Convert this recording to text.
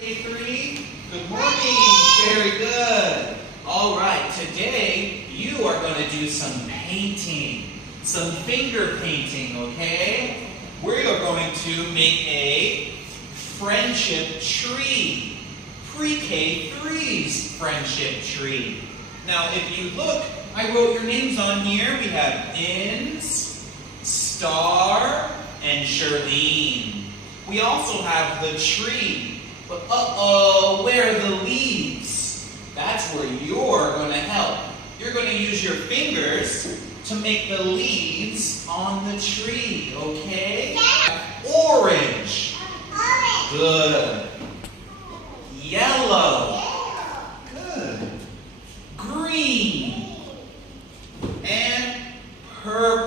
K3, good morning. Very good. All right, today you are going to do some painting, some finger painting, okay? We are going to make a friendship tree, pre-K3's friendship tree. Now, if you look, I wrote your names on here. We have Inns, Star, and Charlene. We also have the tree. But where are the leaves? That's where you're going to help. You're going to use your fingers to make the leaves on the tree, okay? Orange. Orange. Good. Yellow. Good. Green. And purple.